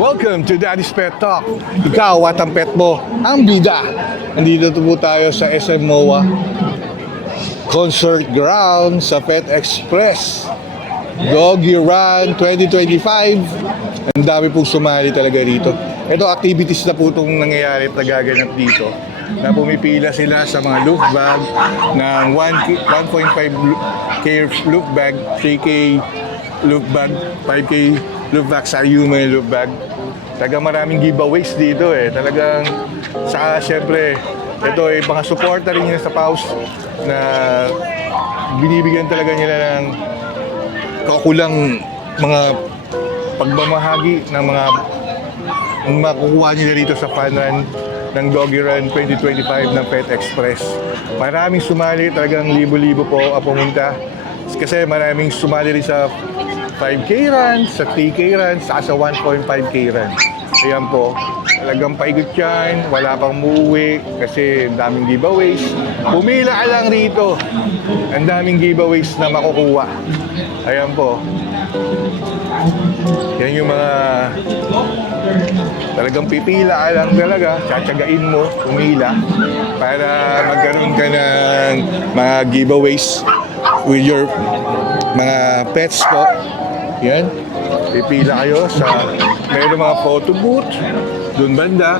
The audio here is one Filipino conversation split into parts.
Welcome to Daddy's Pet Talk. Ikaw at ang pet mo, ang bida. Nandito po tayo sa SM MOA Concert Ground sa Pet Express Doggy Run 2025. Ang dami pong sumali talaga rito. Ito activities na po itong nangyayari at nagaganap dito, na pumipila sila sa mga look bag ng 1.5K look bag, 3K look bag, 5K look bag, sa human look bag. Talagang maraming giveaways dito eh. Talagang saka syempre ito ay mga suporta rin nila sa PAWS na binibigyan talaga nila ng kakulang mga pagmamahagi ng mga makukuha nila dito sa fun run ng Doggy Run 2025 ng Pet Express. Maraming sumali, talagang libo-libo po ang pumunta. Kasi maraming sumali rin sa 5K run, sa 3K run, sa 1.5K run. Ayan po, talagang paigot yan, wala pang muuwi kasi ang daming giveaways. Pumila ka lang rito, ang daming giveaways na makukuha. Ayan po. Yan yung mga talagang pipila ka lang talaga, tsatsagain mo, pumila para magkaroon ka ng mga giveaways with your mga pets po. Yan, pipila kayo sa mayroong mga photo booth doon banda.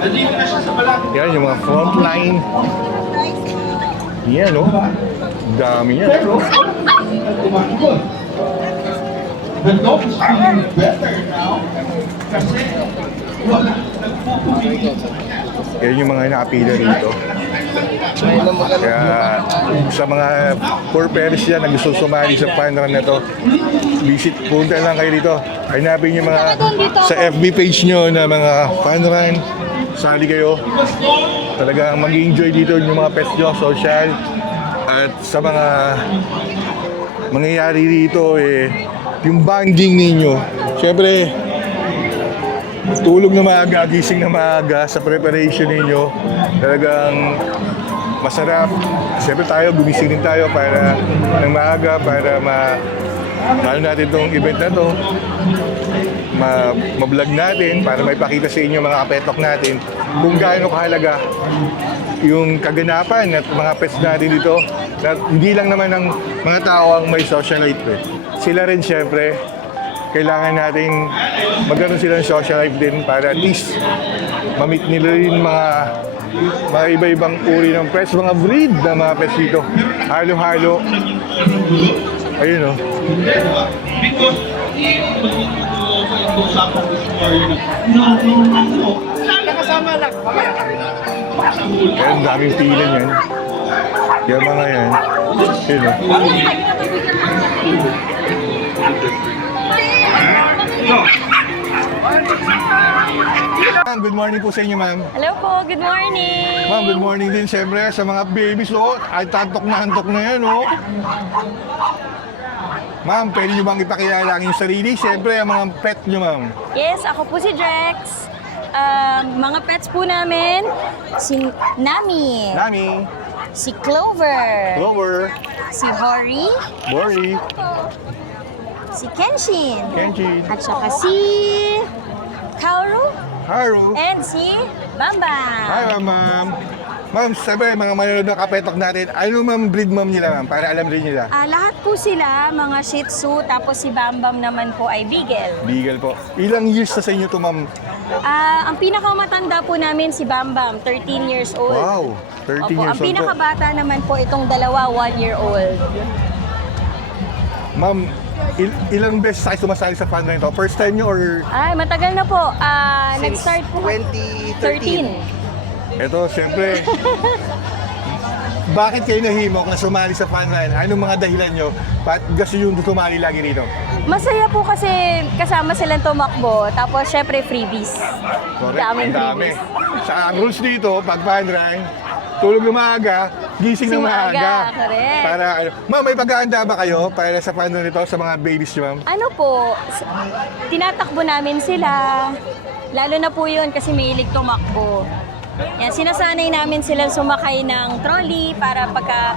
Yan yung mga front line. Yan o, dami yan. The dog is feeling better now kasi wala nagpupumili. Yan yung mga nakapila rito. Kaya sa mga poor parents yan na gusto sumali sa fun run na to, visit, punta lang kayo dito. Hanapin yung mga sa FB page nyo na mga fun run, sali kayo. Talagang mag-enjoy dito yung mga pets nyo, social. At sa mga mangyayari dito yung bonding ninyo. Siyempre, tulog na maaga, gising na maaga sa preparation ninyo. Talagang masarap. Siyempre tayo, gumising din tayo para ng maaga, para ano natin itong event na to. Ma-vlog natin, para may pakita sa inyo mga kapetok natin kung gaano kahalaga yung kaganapan at mga pets natin dito. Na hindi lang naman ng mga tao ang may social life. Sila rin siyempre, kailangan nating magkaroon sila ng social life din para at least ma-meet nila rin mga iba-ibang uri ng pets, mga breed na mga pets dito. Halo-halo. Ayun o. Kaya ang daming pila niyan. Yung mga yan. Ayun o. Ma'am, good morning po sa inyo, ma'am. Hello po, good morning. Ma'am, good morning din siyempre sa mga babies, oh. Ay, antok na yan, oh. Ma'am, pwede nyo bang ipakilala ang inyong sarili? Siyempre, ang mga pet nyo, ma'am. Yes, ako po si Drex. Mga pets po namin, si Nami, si Clover, si Hori, si Kenshin, at saka si Kaoru, and si Bamba. Hi, ma'am. Ma'am, sabi, mga manonood na kapetok natin, ano ma'am breed ma'am nila, ma'am? Para alam rin nila. Lahat po sila, mga Shih Tzu, tapos si Bambam naman po ay Beagle. Beagle po. Ilang years na sa inyo to, ma'am? Ang pinakamatanda po namin si Bambam, 13 years old. Wow, 13 years Opo, old ang po. pinakabata naman po itong dalawa, 1 year old. Ma'am, Ilang beses tayo sumasali sa fun run ito? First time nyo or... Ay, matagal na po. Nag-start po 2013. Ito, siyempre. Bakit kayo nahimok na sumali sa fun run? Anong mga dahilan nyo? Ba't gusto nyo sumali lagi rito? Masaya po kasi kasama silang tumakbo. Tapos, syempre, freebies. Correct, Daming ang dami. freebies. Sa ang rules dito, pag fun run, tulog ng maaga, gising ng maaga. Correct. Para, ma'am, may paghahanda ba kayo para sa fun run ito sa mga babies nyo, ma'am? Ano po, tinatakbo namin sila. Lalo na po yun kasi may ilig tumakbo. Yan, sinasanay namin sila sumakay ng trolley para pagka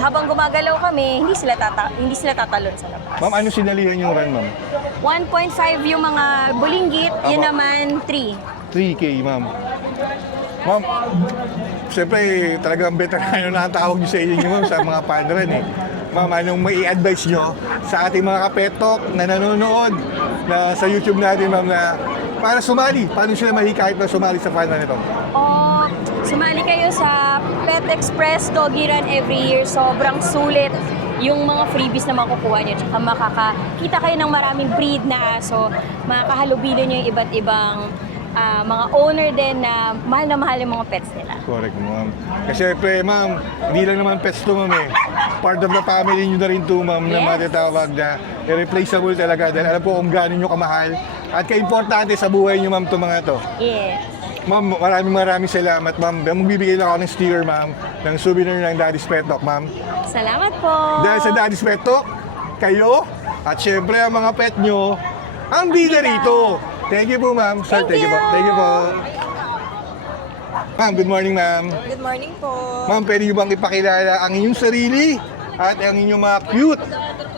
habang gumagalaw kami, hindi sila tatalon sa labas. Ma'am, ano sinalihan yung run, ma'am? 1.5 yung mga bulinggit, yun Apo. naman 3. 3K, ma'am. Ma'am, siyempre talagang veterano na ang tawag nyo sa inyo, ma'am, sa mga fun run eh. Ma'am, anong may i-advise nyo sa ating mga kapetok na nanonood na sa YouTube natin, ma'am, na para sumali? Paano sila mahikayat na sumali sa fun run ito? Sumali kayo sa Pet Express Doggy Run every year. Sobrang sulit yung mga freebies na makukuha nyo. Tsaka makakakita kayo ng maraming breed na aso. Makakahalubilo nyo yung iba't ibang mga owner din na mahal yung mga pets nila. Correct, ma'am. Kasi syempre, ma'am, hindi lang naman pets to, ma'am eh. Part of the family nyo na rin to, ma'am, na Yes. matatawag na irreplaceable talaga. Dahil alam po kung gaano nyo kamahal at kaimportante sa buhay nyo, ma'am, to mga to. Yes. Ma'am, maraming salamat, ma'am. Magbibigay lang ako ng sticker, ma'am, ng souvenir ng Daddy's Pet Talk, ma'am. Salamat po. Dahil sa Daddy's Pet Talk, kayo, at syempre ang mga pet nyo, ang bida rito. Thank you po, ma'am. Sir, Thank you. po. Thank you po. Ma'am, good morning, ma'am. Good morning po. Ma'am, pwede nyo bang ipakilala ang inyong sarili at ang inyong mga cute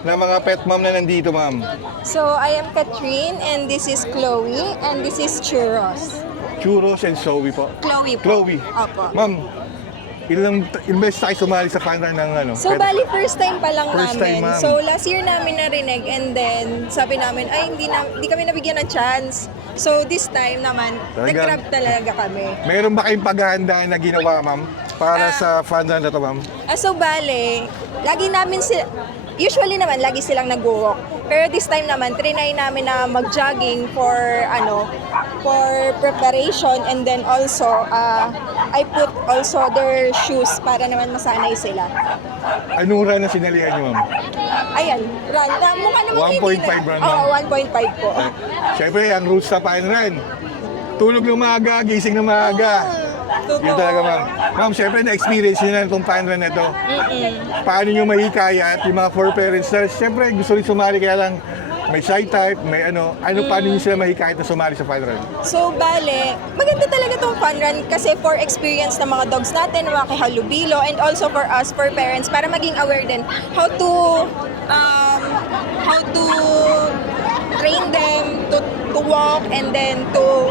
na mga pet ma'am na nandito, ma'am? So, I am Catherine and this is Chloe and this is Churros. Churros and Zoe po. Chloe po. Chloe. Opo. Ma'am, ilang beses tayo sumali sa fun run ng ano? So, pet- bali first time pa lang First time, namin. ma'am. So, last year namin narinig and then sabi namin, ay hindi kami nabigyan ng chance. So, this time naman, Talagang- nag-grab talaga kami. Meron ba kayong paghahanda na ginawa, ma'am, para Ah. sa fun run na to, ma'am? So, bale, lagi namin usually naman, lagi silang nag-walk. Pero this time naman, trinay namin na mag-jogging for preparation and then also, I put also their shoes para naman masanay sila. Anong run na sinalihan nyo, ma'am? Ayan, run. Mukha naman 1.5 run, Oo, ma'am. 1.5 po. Siyempre, ang rules sa fun run, tulog ng maaga, gising ng maaga. Totoo. Yun talaga, ma'am. Ma'am, siyempre, na-experience nyo na itong fun run na ito. Paano nyo mahikaya at yung mga for parents na siyempre gusto rin sumali kaya lang may shy type, may paano nyo sila mahikayat na sumali sa fun run? So, bale, maganda talaga tong fun run kasi for experience ng mga dogs natin, mga kihalubilo, and also for us, for parents, para maging aware din how to train them to walk and then to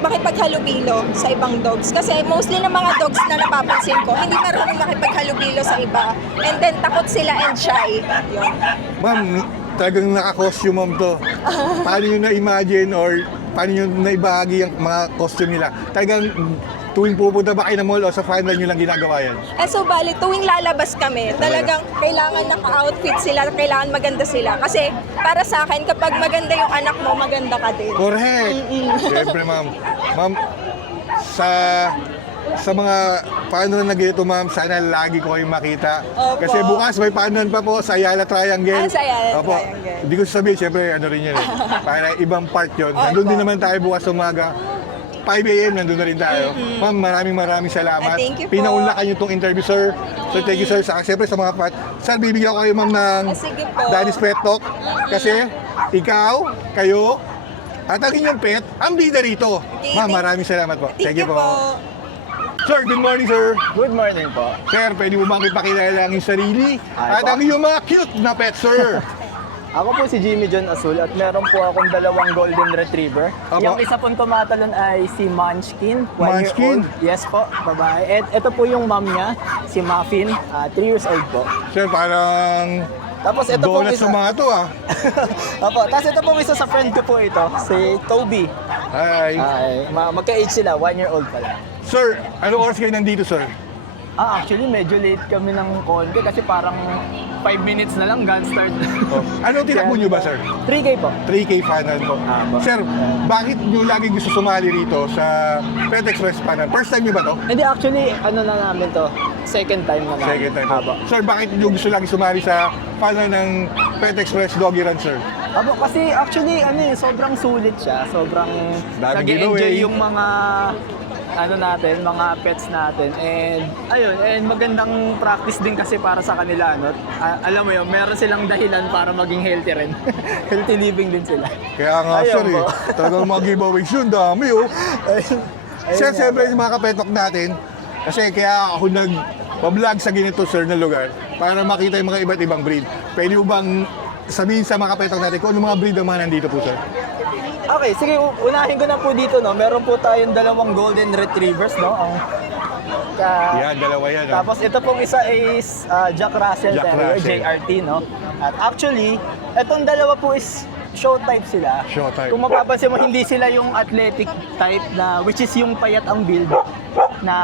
makipaghalubilo sa ibang dogs. Kasi mostly ng mga dogs na napapansin ko, hindi marunong makipaghalubilo sa iba. And then takot sila and shy. Yun. Ma'am, talagang naka-costume, ma'am, to. Paano nyo na-imagine or paano nyo naibahagi ang mga costume nila? Talagang tuwing pupunta ba kayo ng mall o sa fun run nyo lang ginagawa yan? So, bali, tuwing lalabas kami, talagang kailangan naka-outfit sila, kailangan maganda sila. Kasi para sa akin, kapag maganda yung anak mo, maganda ka din. Correct! Siyempre, ma'am. Ma'am, sa mga fun run na ganito, ma'am, sana lagi ko kayong makita. Opo. Kasi bukas may fun run pa po sa Ayala Triangle. Sa Ayala Opo. Triangle. Hindi ko sabihin, siyempre, ano rin yan eh. Para ibang part yun. Nandun din naman tayo bukas sa umaga. 5 a.m. nandun na rin tayo. Ma'am, maraming salamat. Thank you po. Pinaunlakan niyo itong interview, sir. So, thank you, sir. Siyempre, sa mga part. Sir, bibigyan ko kayo, ma'am, ng Sige po. Daddy's Pet Talk. Kasi, ikaw, kayo, at ang inyong pet, ang bida rito. Okay, Ma'am, maraming salamat po. Thank you po. Sir, good morning, sir. Good morning po. Sir, pwede mo bang ipakilala ang iyong sarili? Ay At po. ang iyong mga cute na pet, sir. Ako po si Jimmy John Azul at meron po akong 2 golden retriever. Apo. Yung isa pong tumatalon ay si Munchkin, 1 year Munchkin? old. Yes po, babae. At ito po yung mom niya, si Muffin, 3 years old po. Sir, parang Tapos ito pong donuts isa. ng mga to, ah. Opo, tapos ito pong isa sa friend ko po ito, si Toby. Hi. Ay, magka-age sila, 1 year old pa lang. Sir, ano oras kayo nandito, sir? Actually, medyo late kami ng konti kasi parang 5 minutes na lang gun start. Oh. Anong tinakbo nyo ba, sir? 3K po. 3K Fanan po. Apo. Sir, bakit nyo lagi gusto sumali rito sa Pet Express Fanan? First time nyo ba to? Hindi, actually, ano na namin to, second time na namin. Second time. Apo. Sir, bakit nyo gusto lagi sumali sa Fanan ng Pet Express Doggy Run, sir? Apo, kasi actually, sobrang sulit siya. Sobrang Daming nag-enjoy giveaway. yung mga mga pets natin. And ayun, and magandang practice din kasi para sa kanila, no? Alam mo yun, meron silang dahilan para maging healthy rin. Healthy living din sila. Kaya nga, Ayun sir, po. talagang mga giveaways yun, dami, oh. Ayun Sir, nga. siyempre yung mga kapetok natin, kasi kaya ako nag-vlog sa ganito, sir, na lugar, para makita yung mga iba't ibang breed. Pwede mo bang sabihin sa mga kapetok natin kung ano mga breed ang mga nandito po, sir? Okay, sige, unahin ko na po dito, no? Meron po tayong dalawang golden retrievers, no? Yan, dalawa yan. Oh. Tapos ito pong isa is Jack Russell Jack Terrier, Russell. JRT, no? At actually, itong dalawa po is show type sila. Show type. Kung mapapansin mo, hindi sila yung athletic type na, which is yung payat ang build, na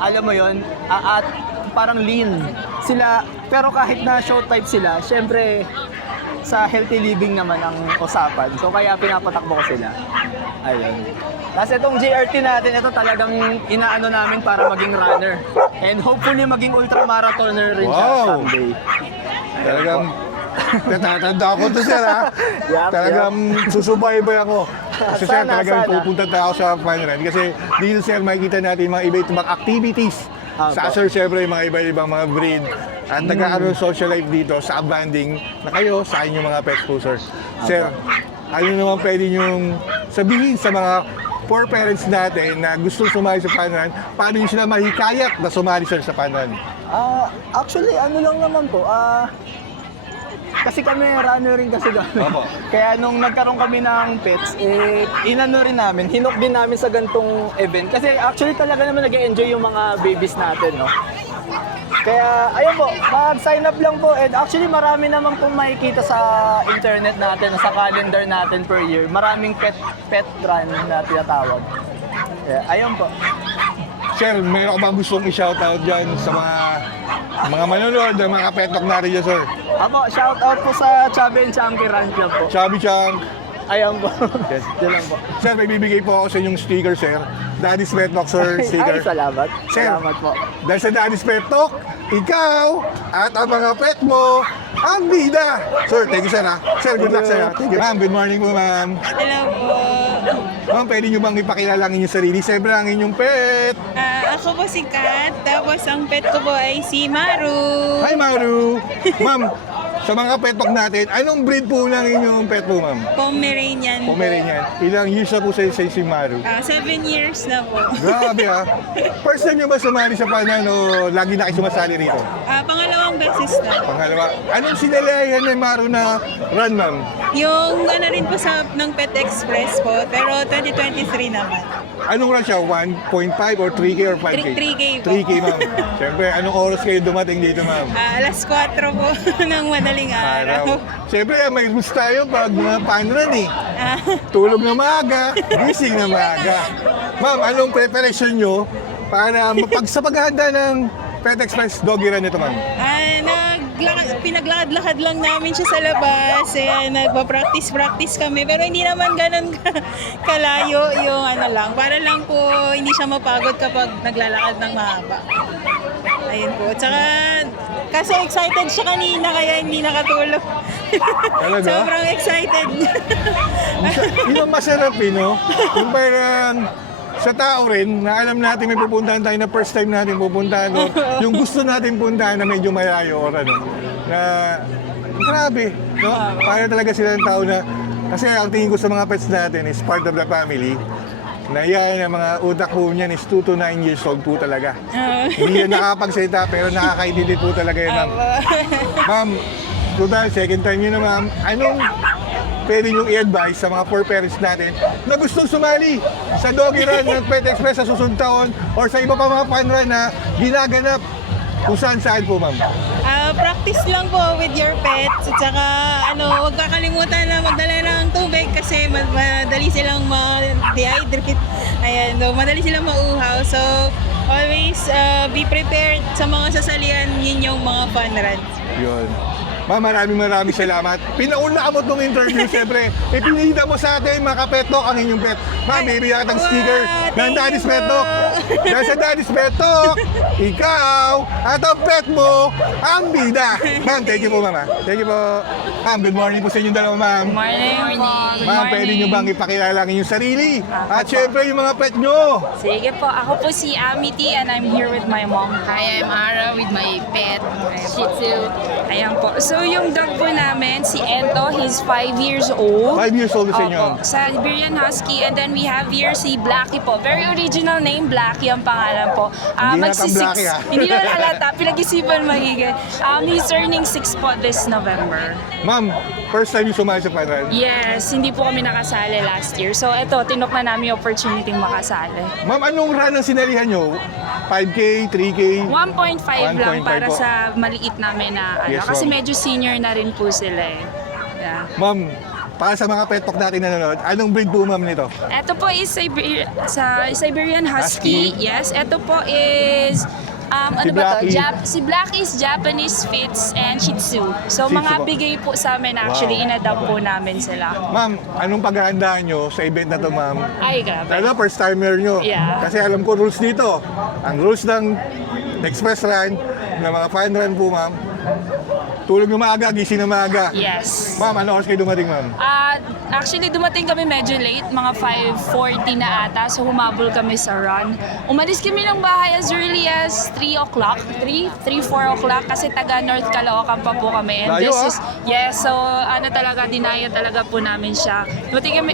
alam mo yon at parang lean. Sila, pero kahit na show type sila, syempre, sa healthy living naman ang usapan. So kaya pinapatakbo ko sila. Ayun. Tapos itong JRT natin, ito talagang inaano namin para maging runner. And hopefully maging ultramarathoner rin siya Wow. someday. Talagang natatanda ako to, sir, ha? Yup, Talagang susubaybay ako. Kasi, sir, Sana, talagang sana. pupunta tayo sa fun run. Kasi dito, sir, makikita natin mga iba-ibang activities. Sa Apo. sir, siyempre, mga iba-ibang mga breed. At nagkakaroon ng social life dito sa banding na kayo sa inyong mga pets po, sir. Sir, ano naman pwede nyong sabihin sa mga poor parents natin na gusto sumali sa fun run, paano nyo sila mahikayat na sumali, sir, sa fun run? Actually, ano lang naman po, kasi kami runner rin kasi kami. Opo. Kaya nung nagkaroon kami ng pets, inano rin namin, hinok din namin sa gantong event. Kasi actually talaga naman nag-enjoy yung mga babies natin, no? Kaya, ayun po, mag-sign up lang po. And actually, marami naman pong makikita sa internet natin, sa calendar natin per year. Maraming pet run na tinatawag. Yeah, ayun po. Sir, mayroon ka bang gustong i-shoutout dyan sa mga manonood ng mga petok natin dyan, sir? Apo, shout out po sa Chubby and Chunky Run Club po. Chubby Chang. Ayun po. Yes. Yun lang po. Sir, may bibigay po ako sa inyong sticker, sir. Daddy's Pet Talk, sir, sticker. Ay, salamat. Sir, Salamat po. dahil sa Daddy's Pet Talk, ikaw at ang mga pet mo, ang bida. Sir, thank you, sir, ha? Sir, good luck, sir, ha? Thank you. Ma'am, good morning po, ma'am. Hello po. Ma'am, pwede nyo bang ipakilala ang inyong sarili? Siyempre, ang inyong pet. Ako po si Kat, tapos ang pet ko po ay si Maru. Hi, Maru. Ma'am, sa mga petok natin, anong breed po ng inyong pet po, ma'am? Pomeranian. Pomeranian. Ilang years na po sa si Maru? 7 years na po. Grabe, ha? First time nyo ba sumali sa Fanan o lagi na kayo sumasali rito? Pangalawang beses na. Pangalawa. Anong sinalayan ni Maru na run, ma'am? Yung ano rin po ng Pet Express po, pero 2023 naman. Anong run siya? 1.5 or 3K or 5K? 3K po. 3K, ma'am. Siyempre, anong oras kayo dumating dito, ma'am? Alas 4 po ng madaling araw. Siyempre, may rules tayo pag mga panran eh. Ah, Tulog na maaga, gising na maaga. Ma'am, anong preparation nyo para sa paghahanda ng Pet Express Doggy Run nito, ma'am? pinaglakad-lakad lang namin siya sa labas. Nagpa-practice kami. Pero hindi naman ganun kalayo yung ano lang. Para lang po hindi siya mapagod kapag naglalakad ng mahaba. Ayun po. Tsaka kasi excited siya kanina kaya hindi nakatulog. Talaga? Sobrang excited niya. Yun ang masarap eh, no? Yung parang sa tao rin, na alam natin may pupuntahan tayo na first time natin pupuntahan, no? Yung gusto natin puntahan na medyo malayo or ano, na grabe, no? Para talaga sila ng tao na, kasi ang tingin ko sa mga pets natin is part of the family, na yan, ang mga utak po niyan is 2 to 9 years old po talaga. Hindi yan nakakapagsalita pero nakakaintindi po talaga yan, ma'am. Ma'am, total, second time yun na, ma'am. Anong pwede niyong i-advise sa mga poor parents natin na gustong sumali sa Doggy Run ng Pet Express sa susunod taon or sa iba pa mga fun run na ginaganap kung saan po, ma'am? practice lang po with your pets. At saka, huwag kakalimutan na magdala ng tubig kasi madali silang ma-dehydrate. Ayan, so madali silang mauhaw. So, always be prepared sa mga sasalihan. Yun yung mga fun runs. Yun. Ma'am, maraming salamat. Pinauna mo itong interview, siyempre. Ipinita mo sa atin, mga ka-pet talk, ang inyong pet. Ma'am, bibigyan ka ng sticker ng thank Daddy's you Pet po. Talk. Dahil sa Daddy's Pet Talk, ikaw at ang pet mo ang bida. Ma'am, thank you po, ma'am. Thank you po. Ma'am, good morning po sa inyong dalawa, ma'am. Morning po. Good Ma'am, pwede nyo bang ipakilala ang inyong sarili? At syempre, yung mga pet nyo. Sige po, ako po si Amity and I'm here with my mom. Hi, I'm Ara with my pet, Shih Tzu. Ayan po. So yung dog po namin, si Ento, he's 5 years old. 5 years old sa inyo. Opo, Siberian Husky. And then we have here si Blackie po. Very original name, Blackie ang pangalan po. Hindi halata Blackie, ha? Hindi na halata, pinag-isipan magiging. He's turning 6 po this November. Ma'am, first time yung sumali sa fun run. Yes, hindi po kami nakasali last year. So ito, tinok na namin yung opportunity makasali. Ma'am, anong run ang sinalihan nyo? 5K, 3K? 1.5 lang 1.5 para po. sa maliit namin na Yes, kasi ma'am. medyo senior na rin po sila eh. Yeah. Ma'am, para sa mga pet talk natin na nanonood, anong breed po ma'am nito? Ito po is Siberian Husky. Husky. Yes, ito po is ano Si ba to? Blackie. Si Blackie is Japanese Spitz and Shih Tzu. So Shih Tzu mga po. bigay po sa amin actually, Wow. in-adopt po namin sila. Ma'am, anong paghahandaan nyo sa event na to ma'am? Ay, grabe. Lalo first timer nyo. Yeah. Kasi alam ko rules dito. Ang rules ng express run, ng mga fun run po ma'am, tulog na maaga, gising na maaga. Yes. Ma'am, ano oras kayo dumating ma'am? Actually, dumating kami medyo late, mga 5:40 na ata, so humabol kami sa run. Umalis kami ng bahay as early as 3 o'clock, 4 o'clock, kasi taga North Caloocan pa po kami. And Layo, yes, so talaga, dinaya talaga po namin siya.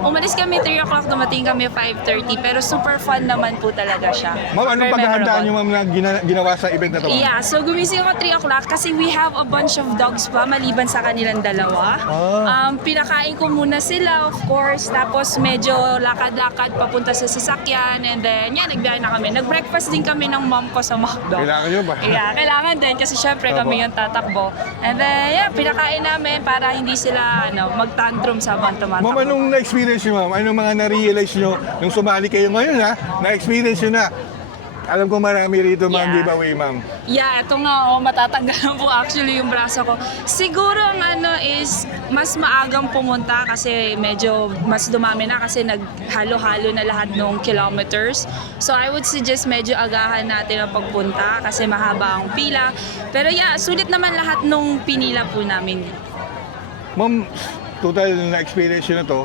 Umalis kami 3 o'clock, dumating kami 5:30, pero super fun naman po talaga siya. Ma'am, anong Very paghahandaan nyo memorable. ma'am na ginawa sa event na to ma'am? Yeah, so gumising ako 3 o'clock kasi we have a bunch of dogs pa maliban sa kanilang dalawa. Pinakain ko muna sila, of course, tapos medyo lakad-lakad papunta sa sasakyan, and then nagbiyahe na kami. Nag-breakfast din kami ng mom ko sa McDo. Kailangan nyo ba? Yeah, kailangan din kasi syempre Opo. kami yung tatakbo. And then, pinakain namin para hindi sila mag-tantrum sa habang tumatakbo. Ma'am, anong na-experience nyo ma'am? Anong mga na-realize nyo nung sumali kayo ngayon ha? Na-experience nyo na? Alam ko marami rito mga Yeah. giveaway ma'am. Yeah, ito nga, matatanggalan po actually yung braso ko. Siguro ang is mas maagang pumunta kasi medyo mas dumami na kasi naghalo-halo na lahat ng kilometers. So I would suggest medyo agahan natin ang pagpunta kasi mahaba ang pila. Pero yeah, sulit naman lahat nung pinila po namin. Ma'am, total na experience nyo na to,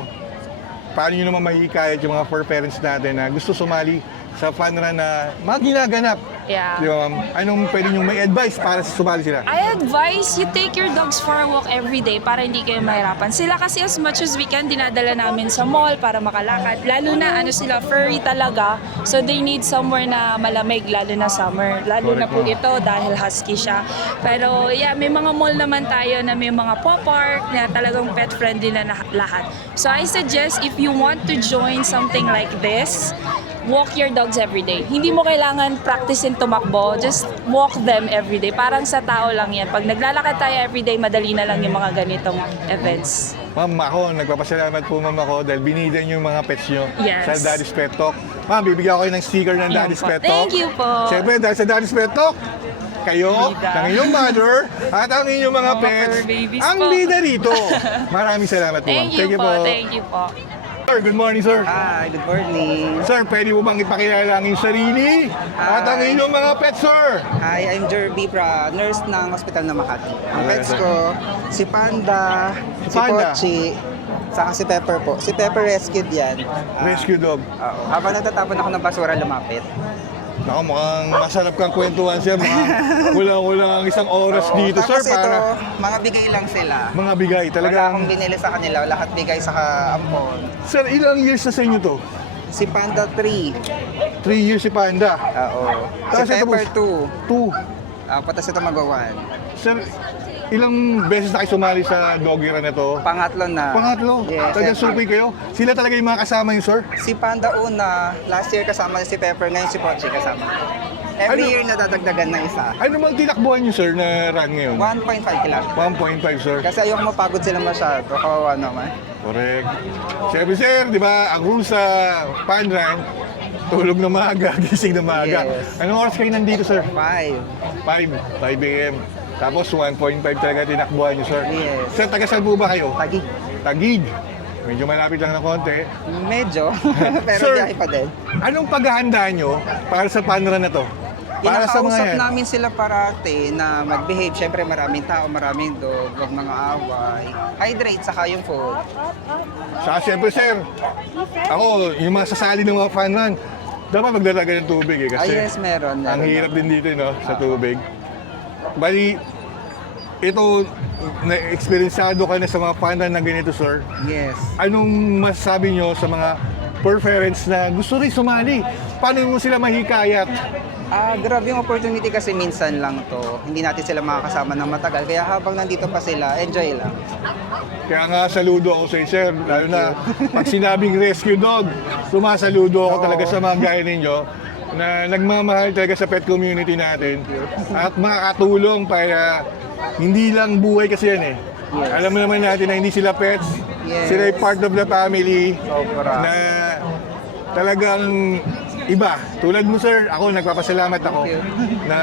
paano nyo naman mahihikayat yung mga fur parents natin na gusto sumali sa fun run na mga ginaganap? Yeah. Di ba ma'am? Anong pwede nyo may advice para sa sumali sila? I advise you take your dogs for a walk every day para hindi kayo mahirapan. Sila kasi as much as we can, dinadala namin sa mall para makalakad. Lalo na sila furry talaga. So they need somewhere na malamig, lalo na summer. Lalo na po Correct, ito dahil husky siya. Pero yeah, may mga mall naman tayo na may mga paw park na talagang pet friendly na lahat. So I suggest if you want to join something like this, walk your dogs every day. Hindi mo kailangan practicein tumakbo, just walk them every day. Parang sa tao lang yan. Pag naglalakad tayo every day, madali na lang yung mga ganitong events. Ma'am, ako, nagpapasalamat po ma'am ako dahil binidan yung mga pets nyo Yes. sa Daddy's Pet Talk. Ma'am, bibigyan ko kayo ng sticker ng Yan Daddy's po. Pet Talk. Thank you po. Siyempre, dahil sa Daddy's Pet Talk, kayo, Bida. ng inyong mother, at ang inyong mga Mga pets, fur babies ang po. bida rito. Maraming salamat po, ma'am. Thank you po. Thank you po. Sir, good morning, sir. Hi, good morning. Sir, pwede mo bang ipakilala ang inyong sarili at ang inyong mga pets, sir? Hi, I'm Jerby, nurse ng Hospital na Makati. Ang Okay, pets sir. ko, si Panda, si Panda. Pochi, saka si Pepper po. Si Pepper rescued yan. Rescue dog. Oo. Habang natatapon ako ng basura, lumapit. Naku, mukhang masarap kang kwentuhan, sir. Mukhang kulang-kulang isang oras Oo. dito, sir, Tapos ito, para mga bigay lang sila. mga bigay. Wala akong Talagang, binili sa kanila, lahat bigay sa ampon. sir, ilang years na sa inyo to? Si Panda 3. 3 years si Panda. Oo. Si Tapos ito po, Pepper 2. 2. Patas ito mag-1. Sir, ilang beses na kayo sumali sa doggy run na to? Pangatlo na. Pangatlo? Yes. Talagang suki kayo? Sila talaga yung mga kasama yun, sir? Si Panda una, last year kasama si Pepper, ngayon si Pochi kasama. Every Ano? year nadadagdagan ng isa. Ano bang tinakbuhan niyo, sir, na run ngayon? 1.5 kilometers. 1.5, sir. Kasi ayoko mapagod sila masyado. Kawawa naman. Correct. Siyempre, sir, di ba, ang rules sa fun run, tulog na maaga, gising na maaga. Yes. Anong oras kayo nandito, sir? 5. 5 a.m. Tapos 1.5 talaga tinakbuhan niyo, sir. Yes. Sir, taga saan po ba kayo? Tagi. Tagig. Medyo malapit lang ng konti. Medyo. Pero Sir, biyahe pa din. Anong paghahanda nyo para sa fun run na to? Para sa mga Inakausap yan. namin sila parati na mag-behave. Siyempre maraming tao, maraming dog, huwag mga away. Hydrate, saka yung food. Saka siyempre, sir, ako, yung mga sasali ng mga fun run, dapat magdalaga ng tubig eh. Kasi Yes, meron. ang hirap din dito, no, sa tubig. Bali, ito, na-experienceado ka na sa mga fun run na ganito, sir. Yes. Anong masasabi nyo sa mga parents na gusto rin sumali? Paano mo sila mahikayat? Grabe yung opportunity kasi minsan lang to. Hindi natin sila makakasama ng matagal. Kaya habang nandito pa sila, enjoy lang. Kaya nga saludo ako sa sir, lalo na pag sinabing rescue dog, sumasaludo ako talaga sa mga gaya ninyo na nagmamahal talaga sa pet community natin at makakatulong para hindi lang buhay kasi yan eh. Yes. Alam mo naman natin na hindi sila pets, Yes. sila ay part of the family Sobra. na talagang iba. Tulad mo sir, ako nagpapasalamat ako Thank you. na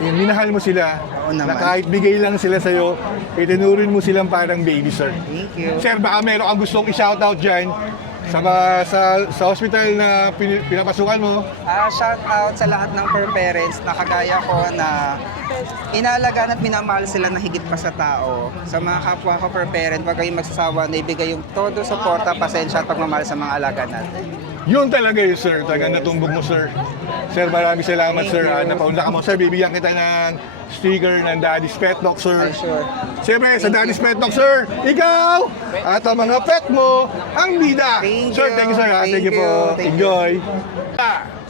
minahal mo sila, Oo na naman. kahit bigay lang sila sa'yo, itinurin mo silang parang baby sir. Thank you. Sir, baka meron kang gustong i-shoutout dyan sa hospital na pinapasukan mo. Shout out sa lahat ng fur parents na kagaya ko na inaalagaan at minamahal sila na higit pa sa tao. Sa mga kapwa ko fur parent, wag kayong magsasawa na ibigay yung todo suporta, pasensya at pagmamahal sa mga alaga natin. Yun talaga yun, sir. Talagang natumbog mo, sir. Sir, maraming salamat, Thank sir. you. Napaunla ka mo, sir. Bibigyan kita ng sticker ng Daddy's Pet Talk, sir. Ay, sure. Siyempre, sa Daddy's Pet Talk, sir, ikaw at ang mga pet mo, ang bida. Thank Sir, you. thank you, sir. Thank Thank you po. you. Thank you. Enjoy.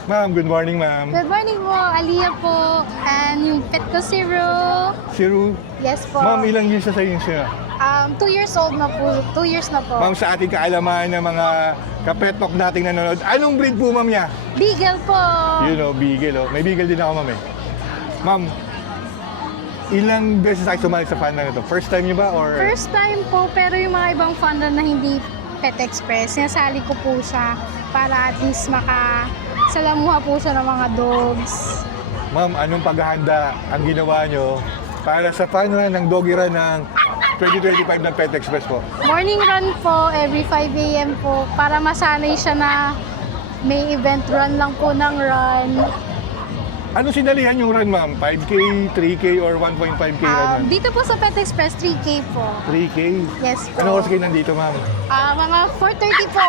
Ma'am, good morning, ma'am. Good morning po, Aliyah po. And yung pet ko si Ru. Si Ru. Yes po. Ma'am, ilang years na sa inyo siya? 2 years old na po. 2 years na po. Ma'am, sa ating kaalaman ng mga ka-pet talk nating nanonood, anong breed po, ma'am, niya? Beagle po. You know, Beagle, oh. May Beagle din ako, ma'am, eh. Ma'am, ilang beses tayo sumali sa fun na ito? First time niyo ba, or? First time po, pero yung mga ibang fun run na hindi Pet Express, sinasali ko po siya para at least makasalamuha po siya ng mga dogs. Ma'am, anong paghahanda ang ginawa nyo para sa fun run ng doggy run ng 2025 ng Pet Express po? Morning run po, every 5 a.m. po, para masanay siya na may event run lang po ng run. Ano sinalihan yung run, ma'am? 5K, 3K, or 1.5K run? Dito po sa Pet Express, 3K po. 3K? Yes po. Anong oras kayo nandito, ma'am? Mga 4:30 po.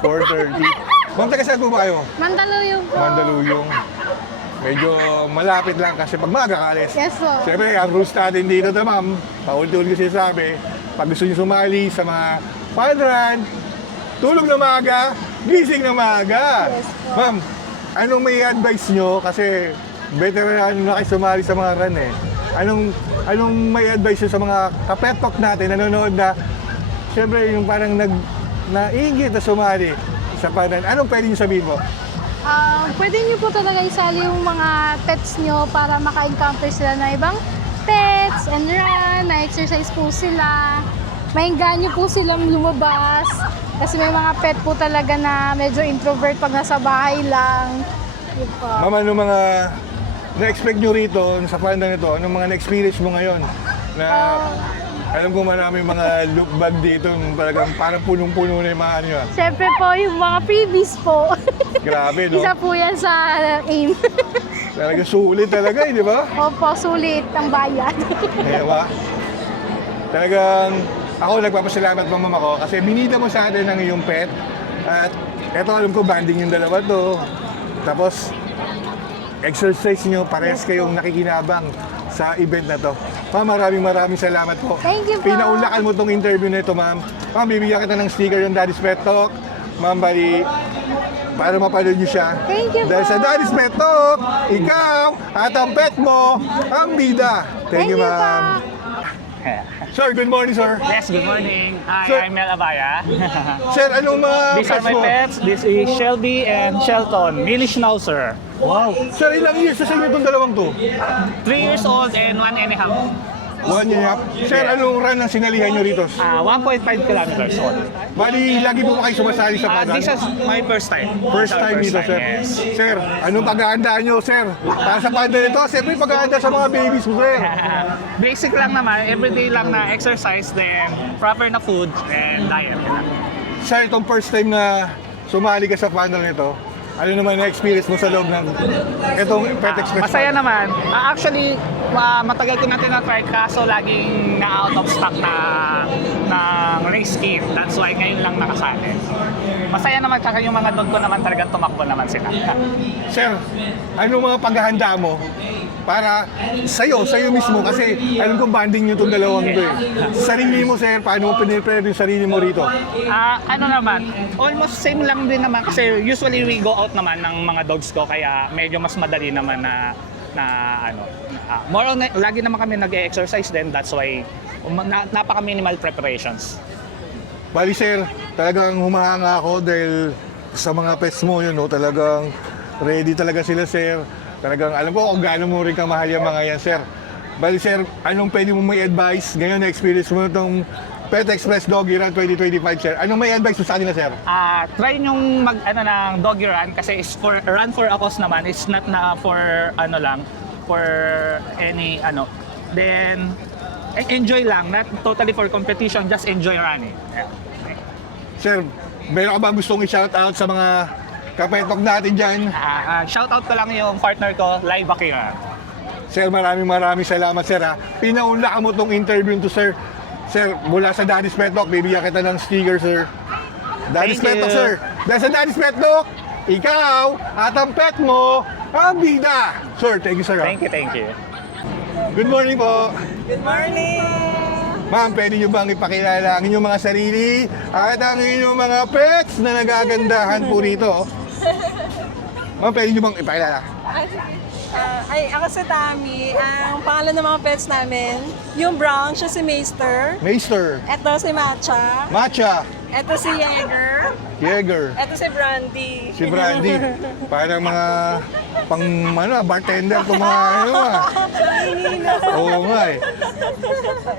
4:30. Ma'am, taga saan po ba kayo? Mandaluyong po. Mandaluyong. Medyo malapit lang kasi pag maaga ka alis. Yes po. Siyempre, ang rules natin dito na ma'am, paulit-ulit ko sinasabi, pag gusto nyo sumali sa mga fun run, tulog na maaga, gising na maaga. Yes po. Ma'am, anong may advice nyo? Kasi veteran na kayo sumali sa mga run eh. Anong may advice nyo sa mga ka-pet talk natin, nanonood na, siyempre yung parang naiingit na sumali sa fun run. Anong pwede nyo sabihin mo? Pwede niyo po talaga isali yung mga pets niyo para maka-encounter sila ng ibang pets and run, na-exercise po sila. Mainggan niyo po silang lumabas. Kasi may mga pet po talaga na medyo introvert pag nasa bahay lang. Yun po. Ma'am, ano mga na-expect nyo rito sa fun run nito? Anong mga na-experience mo ngayon? Na alam ko marami mga look bag dito, talagang parang punong-puno na yung mga ano yun. Siyempre po, yung mga freebies po. Grabe, no? Isa po yan sa aim. Talagang sulit talaga, eh, di ba? Opo, sulit ang bayad. Ewa. Talagang ako nagpapasalamat mama ko kasi binida mo sa atin ang iyong pet. At eto alam ko banding yung dalawa to. Tapos exercise nyo, parehas kayong nakikinabang sa event na to. Ma'am, maraming salamat po. Thank you po. Pinaulakan mo tong interview na ito, ma'am. Ma'am, bibigyan kita ng sticker yung Daddy's Pet Talk. Ma'am, bali, para mapanood nyo siya. Thank you Dahil po. sa Daddy's Pet Talk, ikaw at ang pet mo, ang bida. Thank you, po. ma'am. Sir, good morning, sir. Yes, good morning. Hi, Sir- I'm Mel Abaya. Sir, anong mga These are pets my mo? pets. This is Shelby and Shelton, mini schnauzer. Wow. Sir, ilang years na sa inyo itong dalawang to? 3 years old and 1.5. 1 year up. Sir, anong run ang sinalihan nyo rito? 1.5 kilometers old. Bali, lagi po ba kayo sumasali sa padan? This is my first time. First time dito, sir. Yes. Sir, anong paghahandaan nyo, sir? Para sa padan nito, siyempre paghahanda sa mga babies mo, sir. Basic lang naman, everyday lang na exercise, then proper na food and diet. Sir, itong first time na sumali ka sa padan nito, ano naman na-experience mo sa loob ng itong Pet Express? Masaya naman. Actually, matagal ko na tinatry kaso laging na-out of stock ng race kit. That's why ngayon lang nakasali. Masaya naman, tsaka yung mga dog ko naman talagang tumakbo naman sila. Sir, ano mga paghahanda mo para sa'yo mismo kasi alam kong banding nyo itong dalawang to eh. Sarili mo, sir, paano mo pinipare yung sarili mo rito? Ano naman, almost same lang din naman kasi usually we go out naman ng mga dogs ko kaya medyo mas madali naman na more on lagi naman kami nag-exercise din, that's why napaka-minimal preparations. Bali, sir, talagang humahanga ako dahil sa mga pets mo yun, no, talagang ready talaga sila, sir. Talagang alam ko kung gaano mo rin kamahal yung mga yan, sir. Bali, sir, anong pwede mo may advice ngayon na experience mo itong Pet Express Doggy Run 2025, sir? Anong may advice mo sa kanila, sir? Try nyong ng doggy run kasi is for run for a cause naman. It's not na for for any Then enjoy lang, not totally for competition, just enjoy running. Yeah. Sir, meron ka ba gustong i-shoutout sa mga kapetok natin dyan? Shoutout ko lang yung partner ko, Lai Bakira. Sir, maraming salamat, sir, ha. Pinaunla ka mo tong interview to, sir. Sir, mula sa Daddy's Pet Talk, bibigyan kita ng sticker, sir. Daddy's Thank Pet Talk, you. sir. Dahil sa Daddy's Pet Talk, ikaw at ang pet mo, ang bida. Sir, thank you, sir. ha. Thank you. Good morning po. Good morning! Ma'am, pwede nyo bang ipakilala ang inyong mga sarili at ang inyong mga pets na nagagandahan po rito? Ma'am, pwede nyo bang ipakilala? Ako si Tammy. Ang pangalan ng mga pets namin, yung brown, siya si Meister. Meister, Ito si Matcha. Matcha, Ito si Jaeger. Jaeger, Ito si Brandy. si Brandy. Parang mga bartender itong mga Oo nga eh.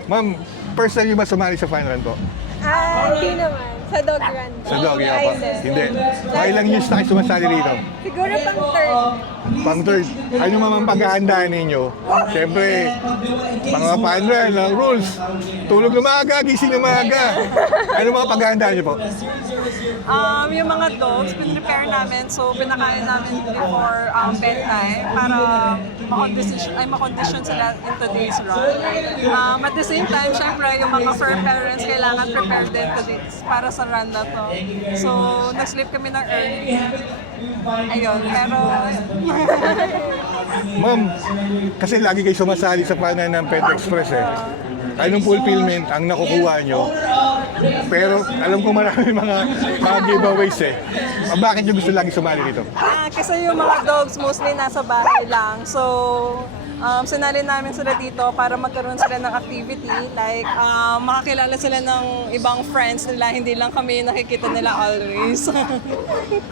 Ma'am, first time nyo ba sumali sa fun run po? Hindi naman. Sa dog run. Sa doggy pa? Hindi. Ilang years na kayo sumasali rito? Siguro pang third. Pang third. Ano mamang paghahandaan ninyo? Siyempre, mga fun run, ang rules. Tulog na maaga, gising na maaga. Ano mga paghahandaan niyo po? Yung mga dogs, pinrepare namin. So, pinakain namin before bedtime para makondisyon sila in today's run. At the same time, syempre, yung mga fur parents kailangan prepare din para sa run na to. So, nag-sleep kami ng early. Ayun, pero... Ma'am, kasi lagi kayo sumasali sa panan ng Pet Express eh. Anong fulfillment ang nakukuha nyo? Pero alam ko marami mga giveaways eh. Bakit nyo gusto lagi sumali dito? Kasi yung mga dogs mostly nasa bahay lang. So, sinali namin sila dito para magkaroon sila ng activity. Like, makakilala sila ng ibang friends nila. Hindi lang kami nakikita nila always.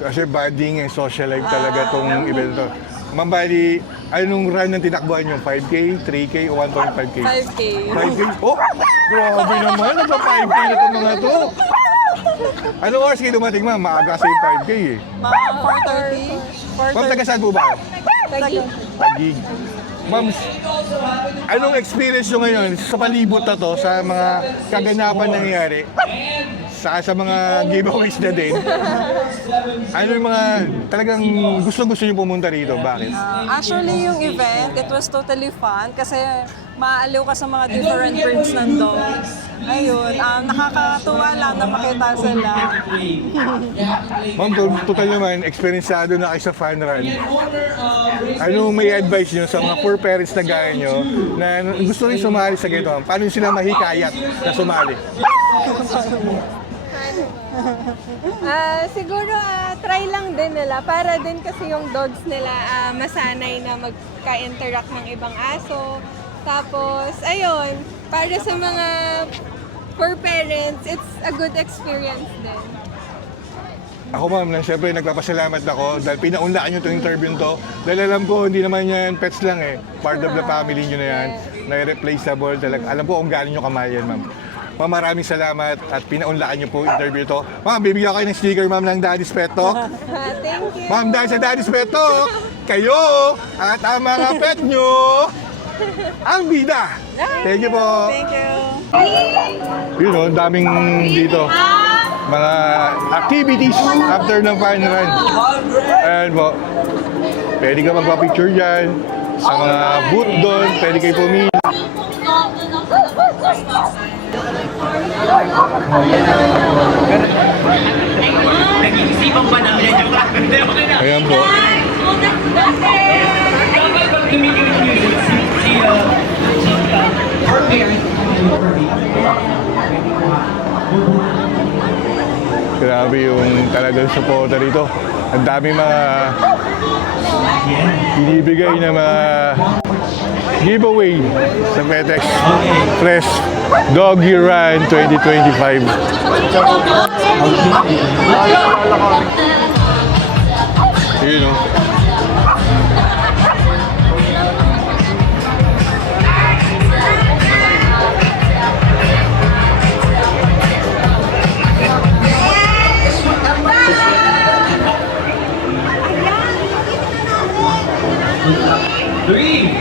Kasi bonding and social life talaga tong event to. Ma'am, bali, anong run ang tinakbuhan nyo? 5K, 3K, o 1.5K? 5K. 5K? Oh! Grabe naman! Nagpa-5K na itong mga to! Anong oras kayo dumating, ma'am? Maaga sa yung 5K eh. Mga 4:30. Ma'am, taga saan po ba? Tagig. Tagig. Ma'am, anong experience nyo ngayon sa palibot na to, sa mga kaganapan nangyayari, sa mga giveaways na din? Ano yung mga talagang gusto nyo pumunta rito? Bakit? Actually, yung event, it was totally fun kasi maaaliw ka sa mga different breeds ng dogs. Ayun, nakakatuwa lang na makita sila. Ma'am, total naman, experienceado na kayo sa fun run. Ano may advice nyo sa mga poor parents na gaya nyo na gusto rin sumali sa ganito? Paano sila mahikayat na sumali? Siguro try lang din nila para din kasi yung dogs nila masanay na magka-interact ng ibang aso. Tapos, ayun, para sa mga for parents, it's a good experience din. Ako ma'am, siyempre nagpapasalamat ako dahil pinaunlaan nyo itong interview to. Dahil alam ko, hindi naman yan pets lang eh. Part of the family nyo na yan. Na-replaceable talaga. Alam ko kung gaano nyo kamahal yan ma'am. Ma'am, maraming salamat at pinaunlaan nyo po interview to. Ma'am, bibigyan kayo ng sticker ma'am ng Daddy's Pet Talk. Thank you. Ma'am, dahil sa Daddy's Pet Talk, kayo at ang mga pet nyo ang bida. Thank you po. Thank you. Yun o, daming dito. Mga activities after ng fun run. Ayan po. Pwede ka magpa-picture dyan. Sa mga booth doon, pwede kayo pumili. Ayan po. Grabe yung talagang suporta dito. Ang daming mga binibigay na mga giveaway sa FedEx Fresh Doggy Run 2025. Yun o. Three,